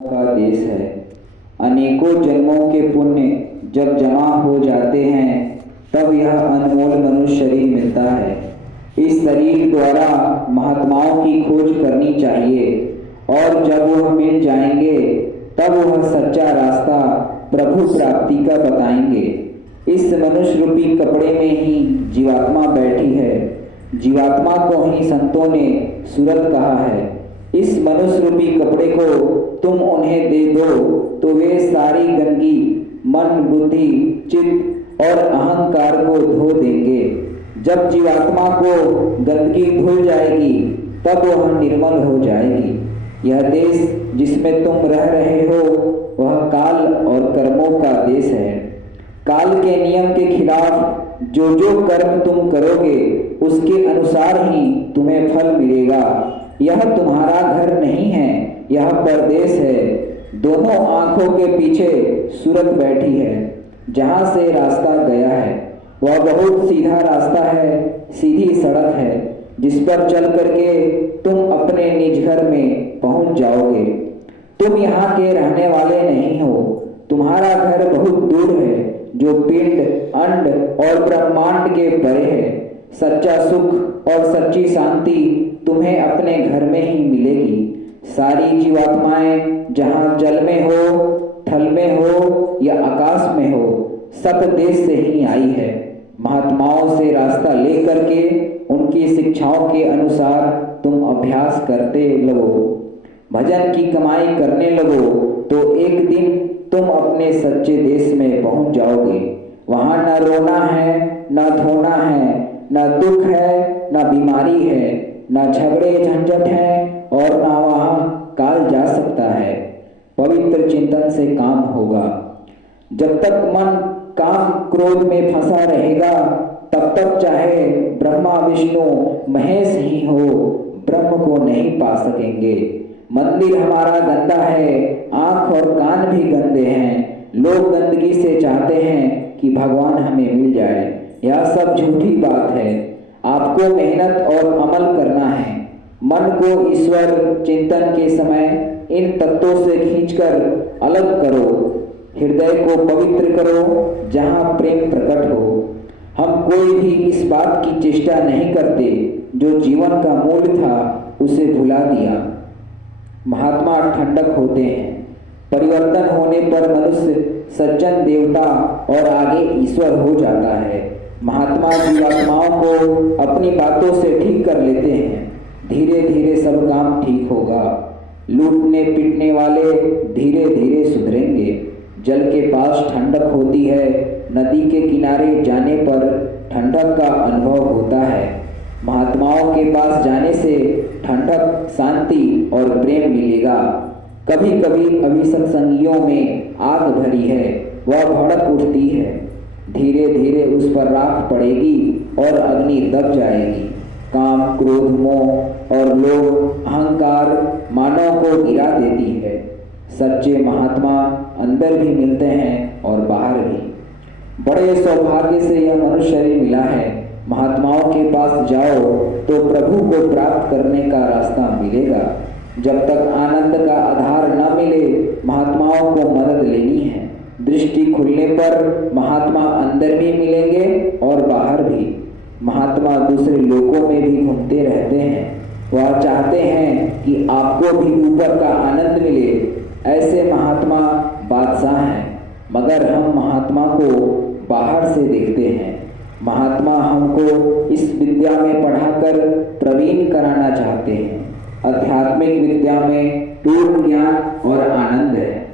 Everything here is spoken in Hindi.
का देश है। अनेकों जन्मों के पुण्य जब जमा हो जाते हैं तब यह अनमोल मनुष्य शरीर मिलता है। इस शरीर द्वारा महात्माओं की खोज करनी चाहिए और जब वह मिल जाएंगे तब वह सच्चा रास्ता प्रभु प्राप्ति का बताएंगे। इस मनुष्य रूपी कपड़े में ही जीवात्मा बैठी है। जीवात्मा को ही संतों ने सूरत कहा है। इस मनुष्य रूपी कपड़े को तुम उन्हें दे दो तो वे सारी गंदगी मन बुद्धि चित्त और अहंकार को धो देंगे। जब जीवात्मा को गंदगी धुल जाएगी तब वह निर्मल हो जाएगी। यह देश जिसमें तुम रह रहे हो वह काल और कर्मों का देश है। काल के नियम के खिलाफ जो जो कर्म तुम करोगे उसके अनुसार ही तुम्हें फल मिलेगा। यह तुम्हारा घर नहीं है, यह परदेश है। दोनों आंखों के पीछे सूरत बैठी है। जहां से रास्ता गया है वह बहुत सीधा रास्ता है, सीधी सड़क है जिस पर चल करके तुम अपने निज घर में पहुंच जाओगे। तुम यहाँ के रहने वाले नहीं हो। तुम्हारा घर बहुत दूर है जो पिंड अंड और ब्रह्मांड के परे है। सच्चा सुख और सच्ची शांति तुम्हें अपने घर में ही मिलेगी। सारी जीवात्माएं जहां जल में हो, थल में हो या आकाश में हो, सब देश से ही आई है। महात्माओं से रास्ता लेकर के उनकी शिक्षाओं के अनुसार तुम अभ्यास करते लगो, भजन की कमाई करने लगो तो एक दिन तुम अपने सच्चे देश में पहुंच जाओगे। वहां न रोना है, न धोना है, न दुख है, न बीमारी है, न झगड़े झंझट है और न वहां काल जा सकता है। पवित्र चिंतन से काम होगा। जब तक मन काम क्रोध में फंसा रहेगा तब तक चाहे ब्रह्मा विष्णु महेश ही हो, ब्रह्म को नहीं पा सकेंगे। मंदिर हमारा गंदा है, आंख और कान भी गंदे हैं। लोग गंदगी से चाहते हैं कि भगवान हमें मिल जाए। यह सब झूठी बात है। आपको मेहनत और अमल करना है। मन को ईश्वर चिंतन के समय इन तत्वों से खींचकर अलग करो। हृदय को पवित्र करो जहाँ प्रेम प्रकट हो। हम कोई भी इस बात की चेष्टा नहीं करते। जो जीवन का मूल था उसे भुला दिया। महात्मा ठंडक होते हैं। परिवर्तन होने पर मनुष्य सज्जन देवता और आगे ईश्वर हो जाता है। महात्मा जीवात्माओं को अपनी बातों से ठीक कर लेते हैं। धीरे धीरे सब काम ठीक होगा। लूटने पीटने वाले धीरे धीरे सुधरेंगे। जल के पास ठंडक होती है। नदी के किनारे जाने पर ठंडक का अनुभव होता है। महात्माओं के पास जाने से ठंडक शांति और प्रेम मिलेगा। कभी कभी अभिसत्संगियों में आग भरी है, वह भड़क उठती है। धीरे धीरे उस पर राख पड़ेगी और अग्नि दब जाएगी। काम क्रोध मोह और लोभ अहंकार मानव को गिरा देती है। सच्चे महात्मा अंदर भी मिलते हैं और बाहर भी। बड़े सौभाग्य से यह मनुष्य शरीर मिला है। महात्माओं के पास जाओ तो प्रभु को प्राप्त करने का रास्ता मिलेगा। जब तक आनंद का आधार न मिले महात्माओं को मदद लेनी है। दृष्टि खुलने पर महात्मा अंदर भी मिलेंगे और बाहर भी। महात्मा दूसरे लोकों में भी घूमते रहते हैं। वह चाहते हैं कि आपको भी ऊपर का आनंद मिले। ऐसे महात्मा बादशाह हैं, मगर हम महात्मा को बाहर से देखते हैं। महात्मा हमको इस विद्या में पढ़ाकर प्रवीण कराना चाहते हैं। आध्यात्मिक विद्या में पूर्ण ज्ञान और आनंद है।